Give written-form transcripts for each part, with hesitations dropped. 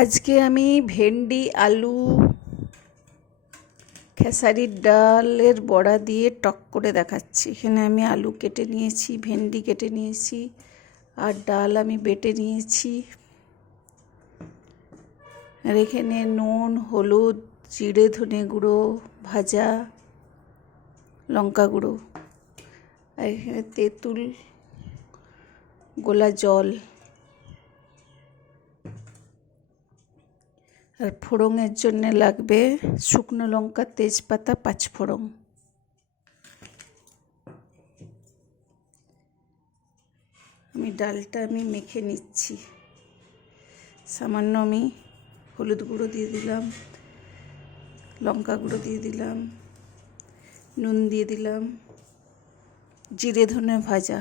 আজকে আমি ভেন্ডি আলু খেসারির ডালের বড়া দিয়ে টক করে দেখাচ্ছি। এখানে আমি আলু কেটে নিয়েছি, ভেন্ডি কেটে নিয়েছি, আর ডাল আমি বেটে নিয়েছি। আর এখানে নুন, হলুদ, জিরে ধনে গুঁড়ো, ভাজা লঙ্কা গুঁড়ো, আর এখানে তেঁতুল গোলা জল, আর ফোড়নের জন্য লাগবে শুকনো লঙ্কা, তেজপাতা, পাঁচফোড়ন। ডালটা আমি মেখে নিচ্ছি। সামান্য আমি হলুদ গুঁড়ো দিয়ে দিলাম, লঙ্কা গুঁড়ো দিয়ে দিলাম, নুন দিয়ে দিলাম, জিরে ধনে ভাজা,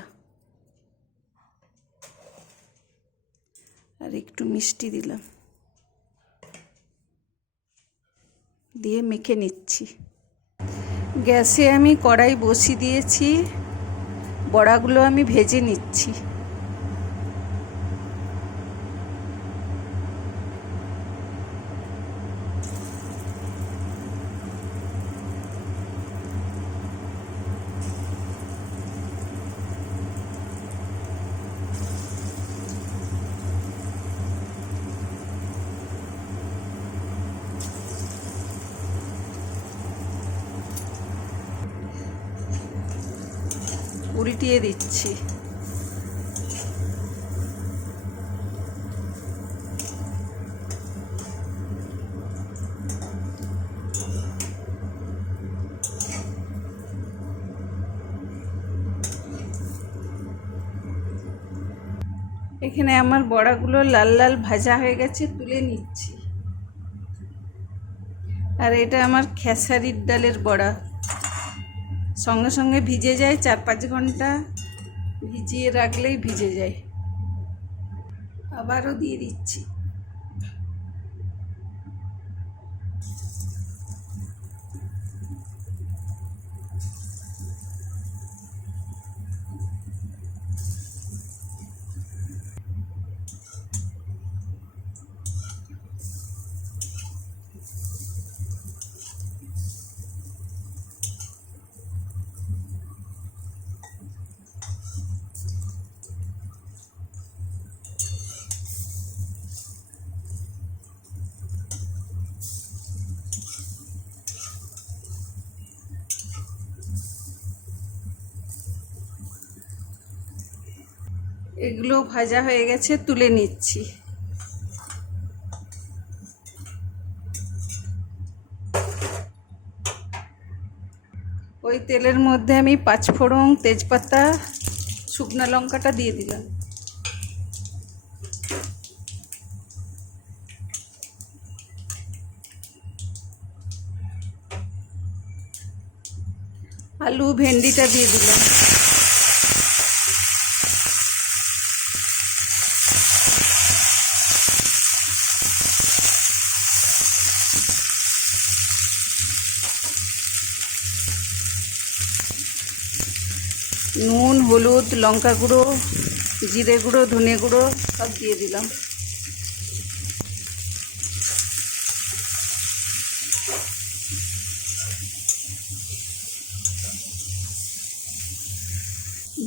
আর একটু মিষ্টি দিলাম, দিয়ে মেখে নিচ্ছি। গ্যাসে আমি কড়াই বসিয়ে দিয়েছি, বড়াগুলো আমি ভেজে নিচ্ছি। উল্টিয়ে দিচ্ছি। এখানে আমার বড়াগুলো লাল লাল ভাজা হয়ে গেছে, তুলে নিচ্ছি। আর এটা আমার খেসারির ডালের বড়া, সঙ্গে সঙ্গে ভিজে যায়, 4-5 ঘন্টা ভিজিয়ে রাখলেই ভিজে যায়। আবারও দিয়ে দিচ্ছি। এগুলো ভাজা হয়ে গেছে, তুলে নিচ্ছি। ওই তেলের মধ্যে আমি পাঁচফোড়ন, তেজপাতা, শুকনো লঙ্কাটা দিয়ে দিলাম। আলু ভেন্ডিটা দিয়ে দিলাম। নুন, হলুদ, লঙ্কা গুঁড়ো, জিরে গুঁড়ো, ধনে গুঁড়ো সব দিয়ে দিলাম।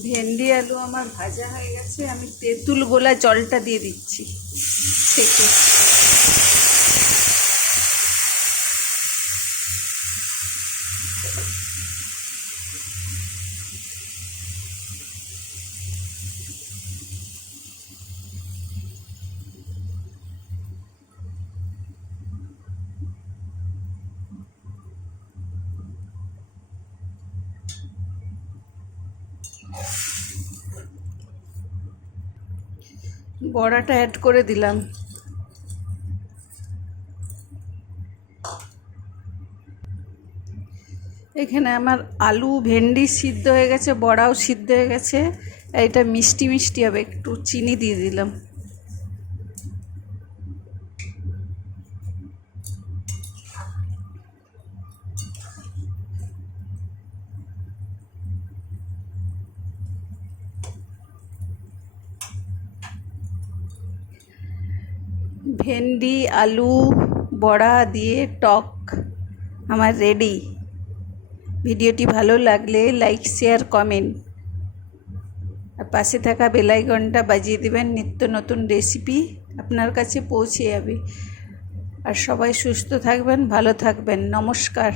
ভেন্ডি আলু আমার ভাজা হয়ে গেছে, আমি তেঁতুল গোলা জলটা দিয়ে দিচ্ছি ছেঁকে। বড়াটা অ্যাড করে দিলাম। এখানে আমার আলু ভেন্ডি সিদ্ধ হয়ে গেছে, বড়াও সিদ্ধ হয়ে গেছে। এটা মিষ্টি মিষ্টি হবে, একটু চিনি দিয়ে দিলাম। ভেন্ডি আলু বড়া দিয়ে টক আমার রেডি। ভিডিওটি ভালো লাগলে লাইক শেয়ার কমেন্ট আর পাশে থাকা বেল আইকনটা বাজিয়ে দেবেন। নিত্য নতুন রেসিপি আপনার কাছে পৌঁছে যাবে। আর সবাই সুস্থ থাকবেন, ভালো থাকবেন। নমস্কার।